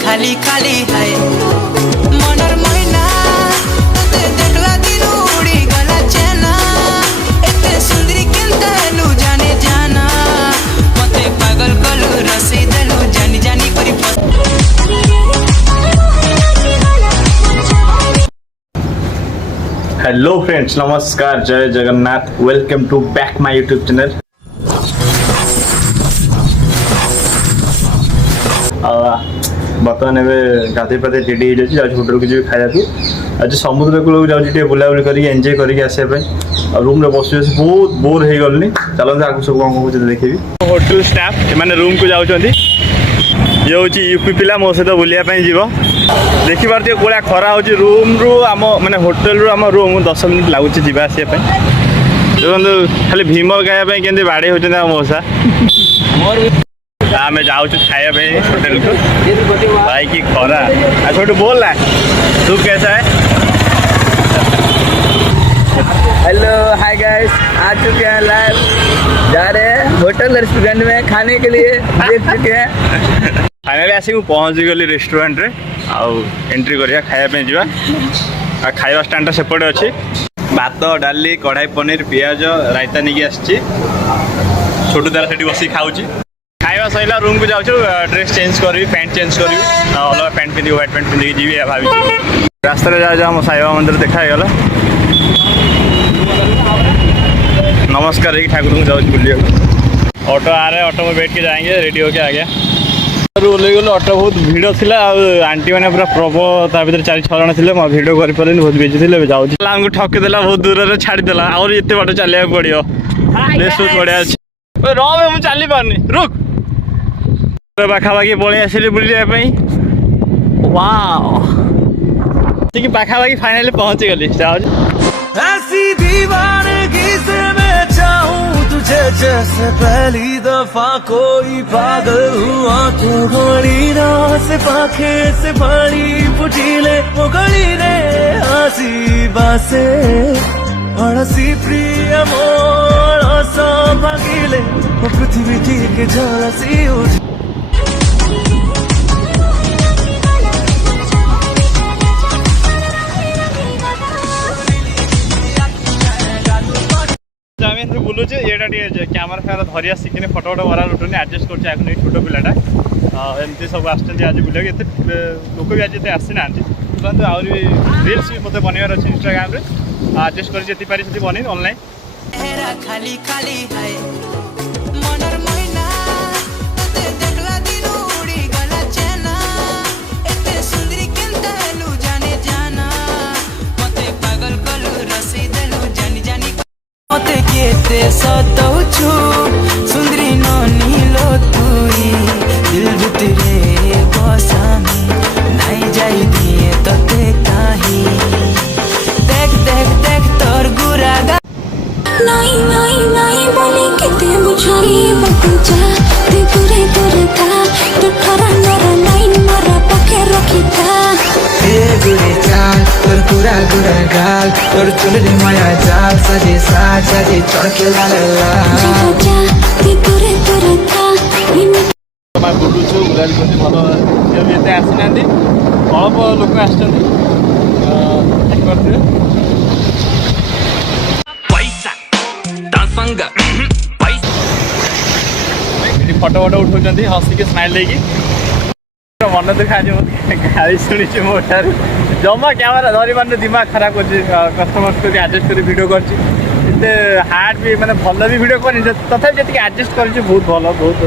खाली खाली है मनर मैना ते देखला दिन उड़ी गला चेना एते सुंदरी केनता लू जाने जाना मते पागल कलू रसी देलू जानी जानी करी हेलो फ्रेंड्स, नमस्कार, जय Jagannath. Welcome to back my YouTube channel. बर्तमान एवं गाधे पाधे रेडी हो जाए होटेल को जी खाया आज समुद्र कूल जाऊँगी बुलाबुली कर एंजॉय करके रूम बस बहुत बोर हो गलनी। चलते आगे सब कौन कौन देखी होटेल स्टाफ मैंने रूम को जाऊँगी। ये हूँ यूपी पिला मो सहित बुलायापी जीव देखी पार्थ कौन खरा हो रूम रु आम माने होटेल रु आम रूम 10 मिनट लगुच जावासी देखो खाली भीम गाया के बाड़े होती मौसा आम जाऊँ खायापी होटेल को भाई की खरा छोटू बोल ना तू कैसा है। हेलो हाय गाइस, आ चुके हैं लाइव, जा रहे हैं होटल रेस्टोरेंट में खाने के लिए देख चुके हैं। फाइनली आसिक पहुँच गली रेस्टोरेंट रे आउ एंट्री करिया खायापी जीवा आ खाଇବା स्टैंड सेपटे अच्छी भात डाली कढ़ाई पनीर पियाज रायता नहीं आसी छोटू तार से बस खाऊँ खाଇବା सैला रूम को जाऊँ ड्रेस चेंज करी पैंट चेंज करी अलग पैंट पिंधि व्हाइट पैंट पिंधिक जी भाई रास्ता जाओ साईबाबा मंदिर देखागला नमस्कार ठाकुर को जाऊँ बुलिया ऑटो आ रहे ऑटो में बैठ के जाएंगे रेडी होके आ गया ओल्ले गल ऑटो बहुत भिड़ थी आंटी मैंने पूरा प्रबल ता भर 4-6 जन थे भिड कर पारे बहुत बिजी थे जाऊँ ठकीदेला बहुत दूर छाड़देला और ये बाट चलिया पड़ो बहुत बढ़िया अच्छे रहा मुझे चली पारनी रुक पाखापाखि पलि आसिली बुलायापी पाखापाखि फाइनाली पहुँची गली ऐसी दीवानगी से मैं चाहूं तुझे जैसे पहली दफा कोई पागल हुआ तू घोड़ी से पाखे से पानी पुटीले वो गली रे हसी बासे हसी प्रिय मोर सा भागीले वो पृथ्वी ठीक झलसी उठ बुलूचे ये कैमेरा फैमेरा धरी आसिक फटो फटो मरा उठुनी आडजस्ट कर छोट पिलाटा एमती सब आज बुले लोक भी आज आसी ना तुरंत आहरी रिल्स भी मतलब बनवार अच्छे इंस्टाग्राम आडजस्ट कर पारि से बन ऑनलाइन खाली खाली है मनर मैना ते देखला दिन उड़ी गला चेना एते सुंदरी केनता लू जाने जाना मते पागल कलू रसी देलू जानी जानी मते केते सतौछु सुंदरी ननी लो तुई दिल भितरे बसामी नहीं जाई दिए तते काही देख देख देख तोर गुरागा नहीं नहीं नहीं बोली कितने बुझाई बकुचा ते गुरे गुरे था तो ठरा नरा नहीं मरा पके रखी था ए गुरे चाल तोर गुरा गुरा गाल तोर चुनरी माया जाल सजे साज सजे चढ़के ला ला ला जा ते गुरे गुरे था मैं बुलूचु बुलाली करते भल झील भी आसी ना अल्प लोक आसती फटो फटो उठाऊँ हसिक स्माइल देकी मन दुख आज गाड़ी शुणी मो जमा कैमेरा धरी पारे दिमाग खराब कर कस्टमर्स को आडजस्ट कर भिड कर हार्ड भी मैंने भल भी भिड कर तथा जी आडजस्ट कर बहुत भल बहुत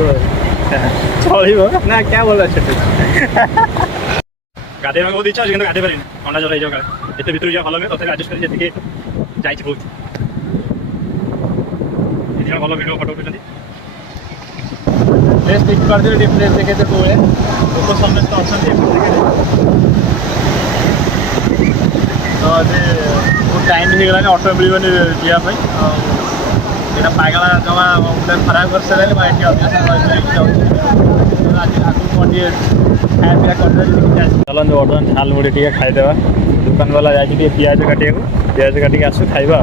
चलो ना क्या बोल गाधे बहुत इच्छा अच्छे गाधे पारे अंडा जल हो ये भितर जा भल तथा आडजस्ट कर जा बहुत भल भिड फटो उठा प्लेस देखी पारे प्लेस देखे कौन लोक समस्त अच्छा तो आज बहुत टाइम हो गलानी ऑटो मिलने जावाई यहाँ पागला जमा मुझे खराब कर सारे आज आगे कौन खाया पीया कर चलते बर्तमान झाल मुड़ी टे खाईदे दुकान वाला जाए पिज काटिक आसू खाइबा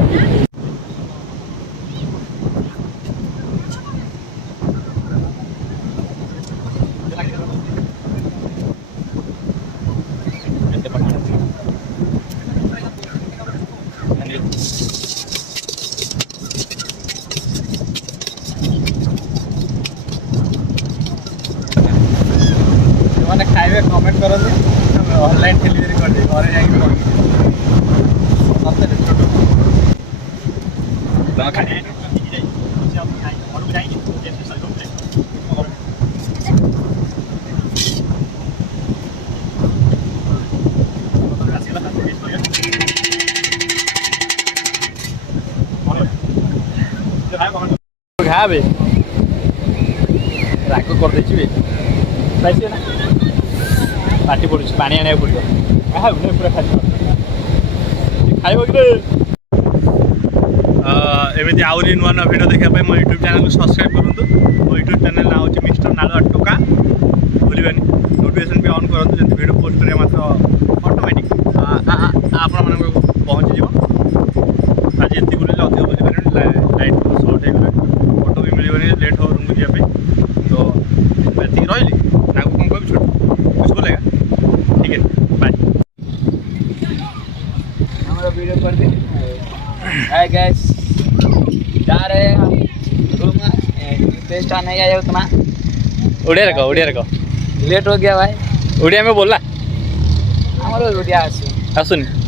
चाहिए कमेंट करते ऑनलाइन डेलीवरी कर दे घरे जाके सत्य छोटो खाबे राग कर दे ना पार्टी पड़ू पानी आने पड़ो पूरा खाइब कि एमती आहरी नुआ नुआ भिडियो देखा मो यूट्यूब चैनल को सब्सक्राइब करूँ मो यूट्यूब चैनल ना हूँ मिस्टर नालुआ टोका भूलि नोटिफिकेशन भी ऑन करूँ जब वीडियो पोस्ट करें मात्र ऑटोमेटिक आपण मानक पहुँची आज ये बुले अधिक बुझीपारे लाइट सर्ट हो ऑटो भी मिलने लेट हो रूम को जाए तो ये रही ना कौन कह छोड़ कुछ बोलेगा ठीक है बाय हमारा वीडियो कर दे हाय गाइस जा रहे हैं हम रूम टेस्ट नहीं आया उतना उड़िया रखो लेट हो गया भाई उड़िया में बोला हमारा उड़िया आसुनी